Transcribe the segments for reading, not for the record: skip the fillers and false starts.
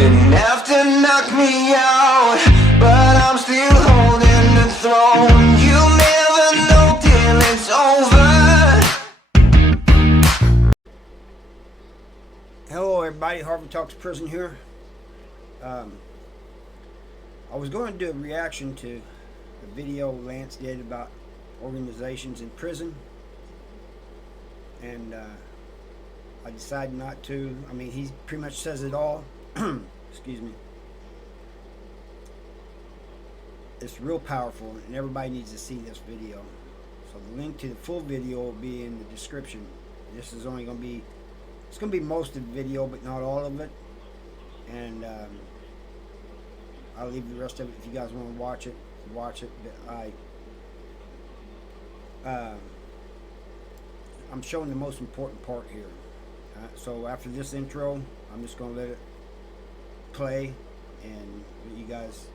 and have to knock me out, but I'm still holding the throne. You never know till it's over. Hello everybody, Harvey Talks Prison here. I was going to do a reaction to the video Lance did about organizations in prison, and I decided not to. I mean, he pretty much says it all. Excuse me. It's real powerful, and everybody needs to see this video. So the link to the full video will be in the description. This is only going to be, it's going to be most of the video, but not all of it. And I'll leave the rest of it if you guys want to watch it. But I'm showing the most important part here. So after this intro, I'm just going to let it play, and you guys,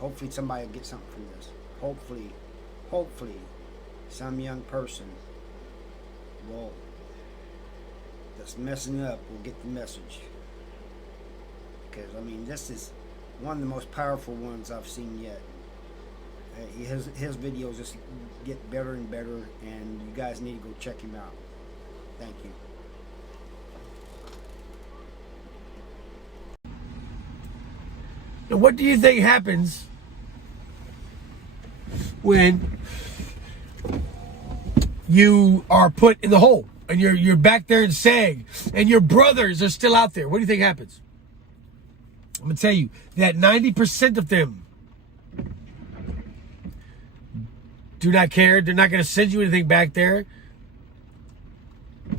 hopefully somebody will get something from this. Hopefully some young person that's messing up will get the message. Because I mean, this is one of the most powerful ones I've seen yet. His videos just get better and better, and you guys need to go check him out. Thank you. Now, what do you think happens when you are put in the hole and you're back there in SAG and your brothers are still out there? What do you think happens? I'm gonna tell you that 90% of them do not care. They're not gonna send you anything back there.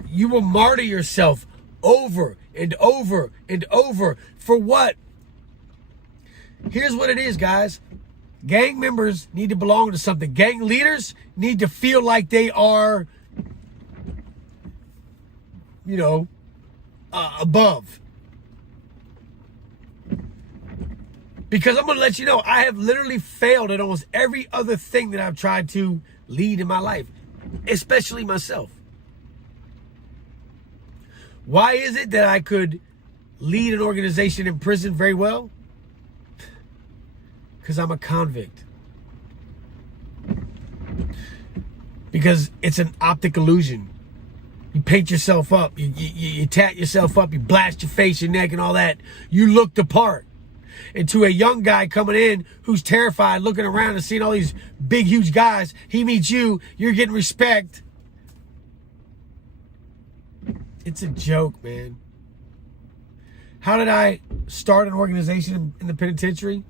You will martyr yourself over and over and over for what? Here's what it is, guys. Gang members need to belong to something. Gang leaders need to feel like they are, above. Because I'm going to let you know, I have literally failed at almost every other thing that I've tried to lead in my life, especially myself. Why is it that I could lead an organization in prison very well? Because I'm a convict. Because it's an optic illusion. You paint yourself up, you tat yourself up, you blast your face, your neck, and all that. You look the part. And to a young guy coming in who's terrified, looking around and seeing all these big, huge guys, he meets you, you're getting respect. It's a joke, man. How did I start an organization in the penitentiary?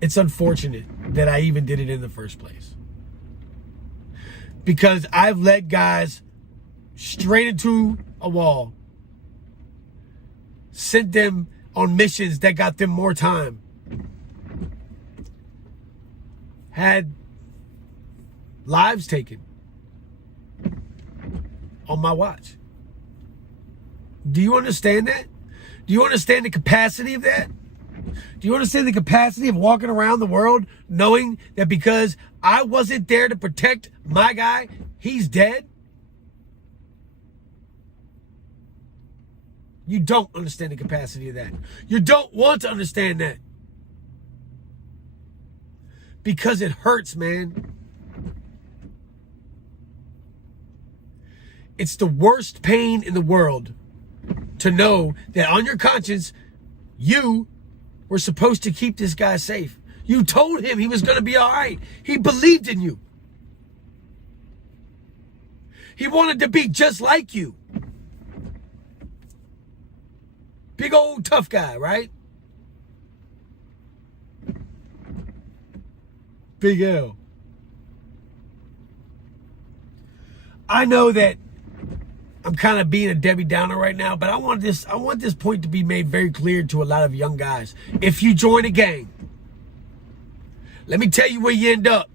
It's unfortunate that I even did it in the first place. Because I've led guys straight into a wall, sent them on missions that got them more time, had lives taken on my watch. Do you understand that? Do you understand the capacity of that? Do you understand the capacity of walking around the world knowing that because I wasn't there to protect my guy, he's dead? You don't understand the capacity of that. You don't want to understand that. Because it hurts, man. It's the worst pain in the world to know that on your conscience, you were supposed to keep this guy safe. You told him he was going to be all right. He believed in you. He wanted to be just like you. Big old tough guy, right? Big L. I know that I'm kind of being a Debbie Downer right now, but I want this point to be made very clear to a lot of young guys. If you join a gang, let me tell you where you end up.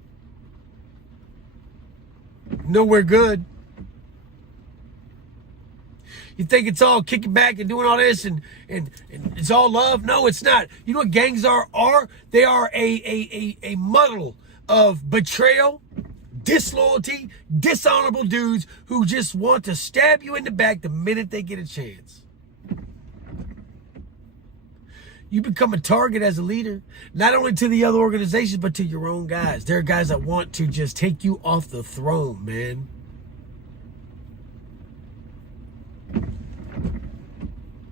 Nowhere good. You think it's all kicking back and doing all this and it's all love? No, it's not. You know what gangs are? They are a muddle of betrayal, disloyalty, dishonorable dudes who just want to stab you in the back the minute they get a chance. You become a target as a leader, not only to the other organizations, but to your own guys. There are guys that want to just take you off the throne, man.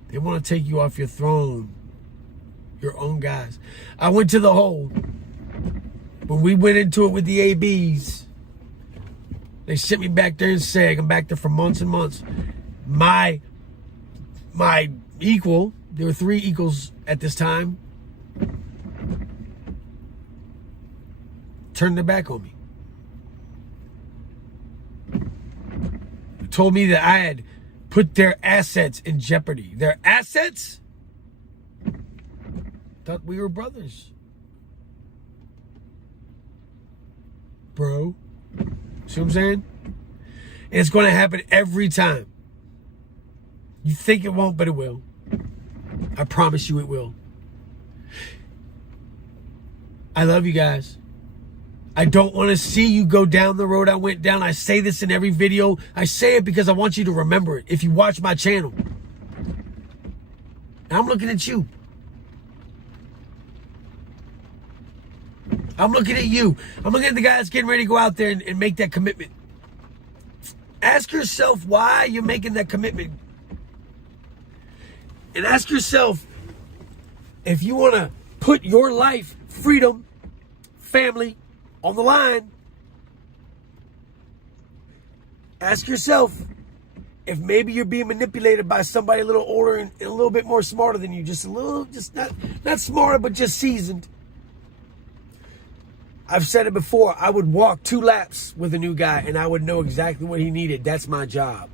They want to take you off your throne. Your own guys. I went to the hole. When we went into it with the ABs, they sent me back there and SAG. I'm back there for months and months. My equal, there were 3 equals at this time, turned their back on me. Told me that I had put their assets in jeopardy. Their assets? Thought we were brothers. Bro. See what I'm saying? And it's going to happen every time. You think it won't, but it will. I promise you it will. I love you guys. I don't want to see you go down the road I went down. I say this in every video. I say it because I want you to remember it if you watch my channel. And I'm looking at you. I'm looking at you. I'm looking at the guys getting ready to go out there and make that commitment. Ask yourself why you're making that commitment. And ask yourself if you want to put your life, freedom, family on the line. Ask yourself if maybe you're being manipulated by somebody a little older and a little bit more smarter than you. Just a little, just not smarter, but just seasoned. I've said it before. I would walk 2 laps with a new guy and I would know exactly what he needed. That's my job.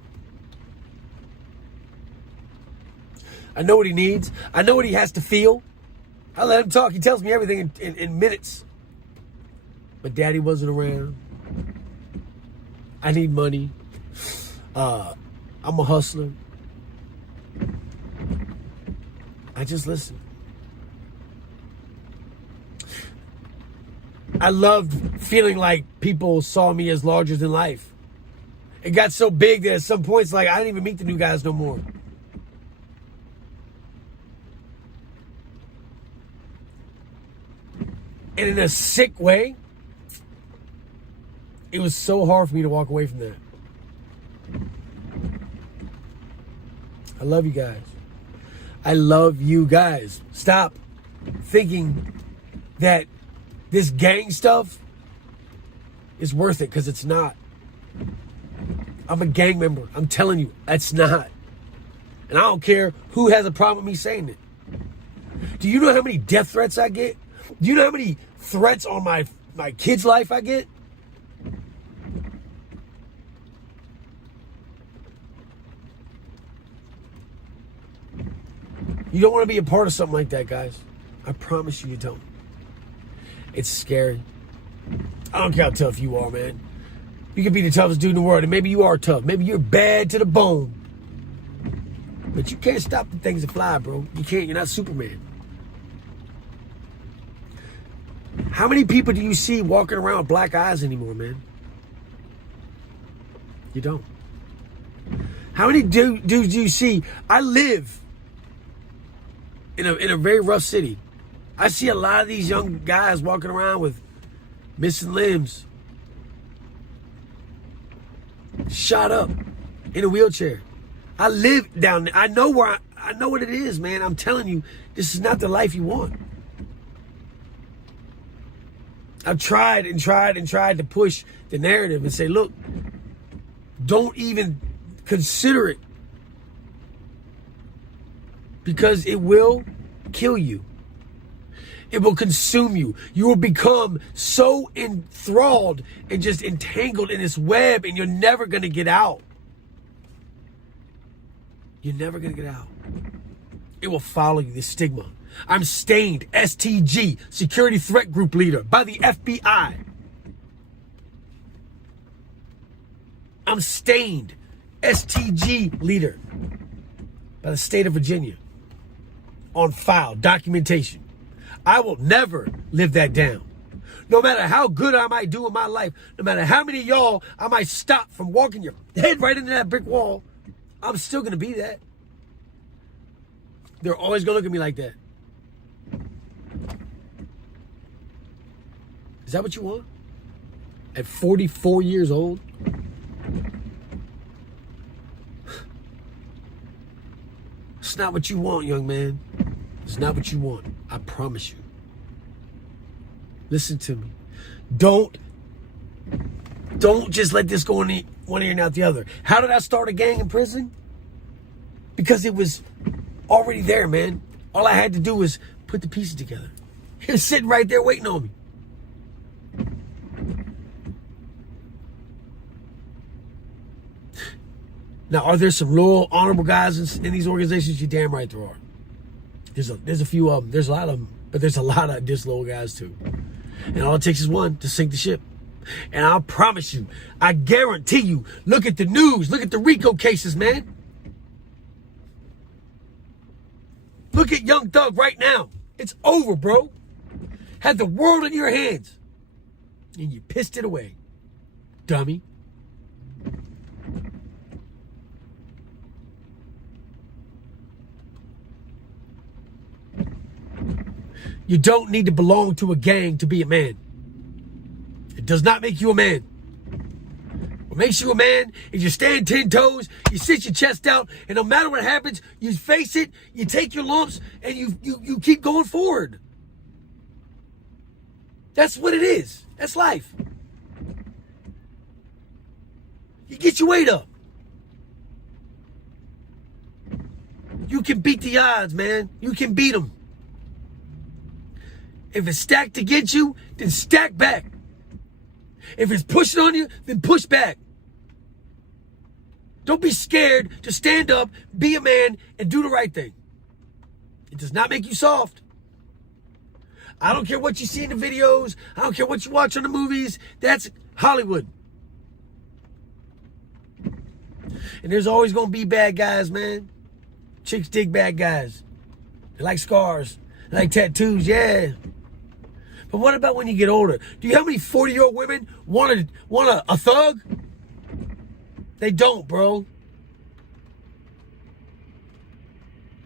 I know what he needs. I know what he has to feel. I let him talk. He tells me everything in minutes. But daddy wasn't around. I need money. I'm a hustler. I just listen. I loved feeling like people saw me as larger than life. It got so big that at some points, like, I didn't even meet the new guys no more. And in a sick way, it was so hard for me to walk away from that. I love you guys. I love you guys. Stop thinking that this gang stuff is worth it, because it's not. I'm a gang member. I'm telling you, that's not. And I don't care who has a problem with me saying it. Do you know how many death threats I get? Do you know how many threats on my kid's life I get? You don't want to be a part of something like that, guys. I promise you, you don't. It's scary. I don't care how tough you are, man. You could be the toughest dude in the world, and maybe you are tough. Maybe you're bad to the bone. But you can't stop the things that fly, bro. You can't. You're not Superman. How many people do you see walking around with black eyes anymore, man? You don't. How many dudes do you see? I live in a very rough city. I see a lot of these young guys walking around with missing limbs, shot up in a wheelchair. I live down there. I know where I know what it is, man. I'm telling you, this is not the life you want. I've tried to push the narrative and say, look, don't even consider it, because it will kill you. It will consume you. You will become so enthralled and just entangled in this web, and you're never going to get out. You're never going to get out. It will follow you, the stigma. I'm Stained, STG, Security Threat Group Leader by the FBI. I'm Stained, STG Leader by the state of Virginia. On file, documentation. I will never live that down. No matter how good I might do in my life, no matter how many of y'all I might stop from walking your head right into that brick wall, I'm still going to be that. They're always going to look at me like that. Is that what you want? At 44 years old? It's not what you want, young man. It's not what you want. I promise you. Listen to me. Don't just let this go in one ear and out the other. How did I start a gang in prison? Because it was already there, man. All I had to do was put the pieces together. He was sitting right there waiting on me. Now, are there some loyal, honorable guys in these organizations? You're damn right there are. There's a few of them. There's a lot of them. But there's a lot of disloyal guys too. And all it takes is one to sink the ship. And I promise you, I guarantee you, look at the news. Look at the RICO cases, man. Look at Young Thug right now. It's over, bro. Had the world in your hands. And you pissed it away. Dummy. You don't need to belong to a gang to be a man. It does not make you a man. What makes you a man is you stand 10 toes, you sit your chest out, and no matter what happens, you face it, you take your lumps, and you keep going forward. That's what it is. That's life. You get your weight up. You can beat the odds, man. You can beat them. If it's stacked against you, then stack back. If it's pushing on you, then push back. Don't be scared to stand up, be a man, and do the right thing. It does not make you soft. I don't care what you see in the videos. I don't care what you watch on the movies. That's Hollywood. And there's always going to be bad guys, man. Chicks dig bad guys. They like scars. They like tattoos, yeah. But what about when you get older? Do you know how many 40-year-old women want a thug? They don't, bro.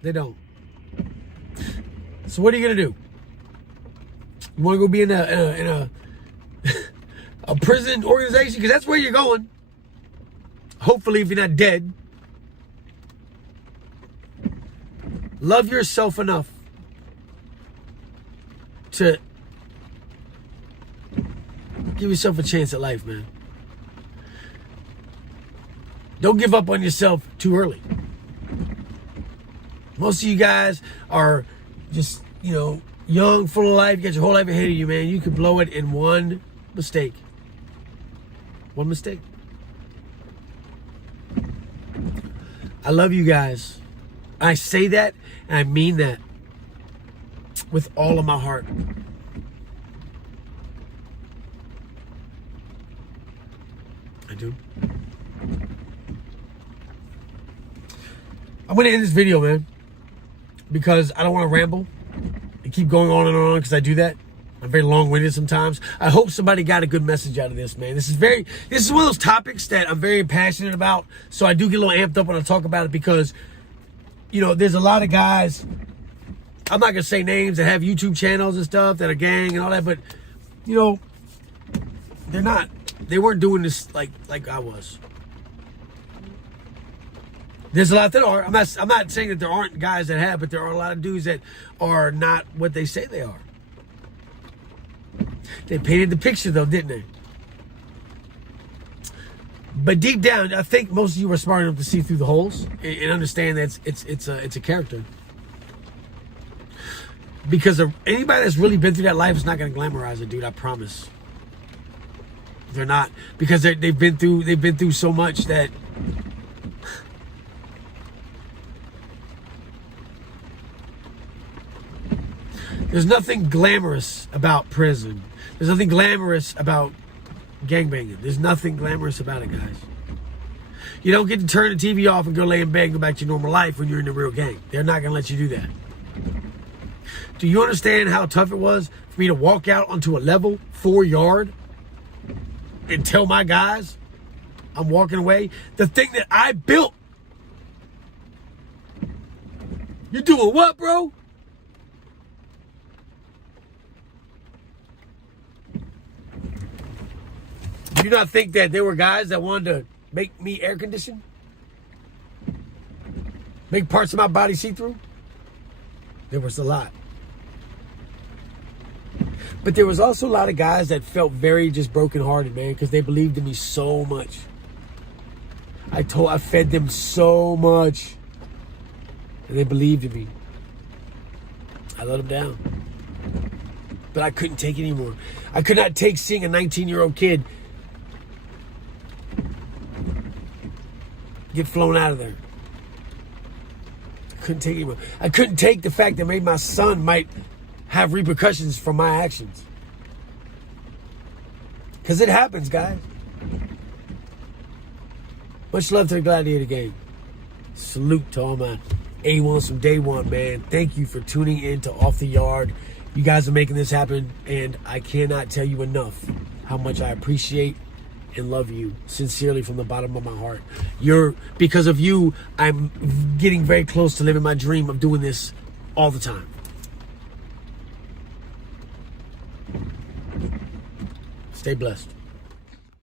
They don't. So what are you gonna do? You want to go be in a prison organization? Because that's where you're going. Hopefully, if you're not dead. Love yourself enough to give yourself a chance at life, man. Don't give up on yourself too early. Most of you guys are just, young, full of life. You got your whole life ahead of you, man. You could blow it in one mistake. One mistake. I love you guys. I say that and I mean that with all of my heart. I do. I'm going to end this video, man, because I don't want to ramble and keep going on and on because I do that. I'm very long-winded sometimes. I hope somebody got a good message out of this, man. This is one of those topics that I'm very passionate about, so I do get a little amped up when I talk about it because, there's a lot of guys, I'm not going to say names, that have YouTube channels and stuff that are gang and all that, but, they weren't doing this like I was. There's a lot that are. I'm not saying that there aren't guys that have, but there are a lot of dudes that are not what they say they are. They painted the picture though, didn't they? But deep down, I think most of you are smart enough to see through the holes and understand that it's a character. Because anybody that's really been through that life is not going to glamorize it, dude. I promise. They're not, because they've been through so much that there's nothing glamorous about prison. There's nothing glamorous about gangbanging. There's nothing glamorous about it, guys. You don't get to turn the TV off and go lay in bed and go back to your normal life when you're in the real gang. They're not going to let you do that. Do you understand how tough it was for me to walk out onto a level 4 yard and tell my guys I'm walking away? The thing that I built. You doing what, bro? Do you not think that there were guys that wanted to make me air condition? Make parts of my body see-through? There was a lot. But there was also a lot of guys that felt very just brokenhearted, man, because they believed in me so much. I fed them so much. And they believed in me. I let them down. But I couldn't take it anymore. I could not take seeing a 19-year-old kid get flown out of there. I couldn't take it anymore. I couldn't take the fact that maybe my son might have repercussions from my actions. Because it happens, guys. Much love to the Gladiator Gang. Salute to all my A1s from day one, man. Thank you for tuning in to Off the Yard. You guys are making this happen, and I cannot tell you enough how much I appreciate and love you sincerely from the bottom of my heart. Because of you, I'm getting very close to living my dream of doing this all the time. Stay blessed.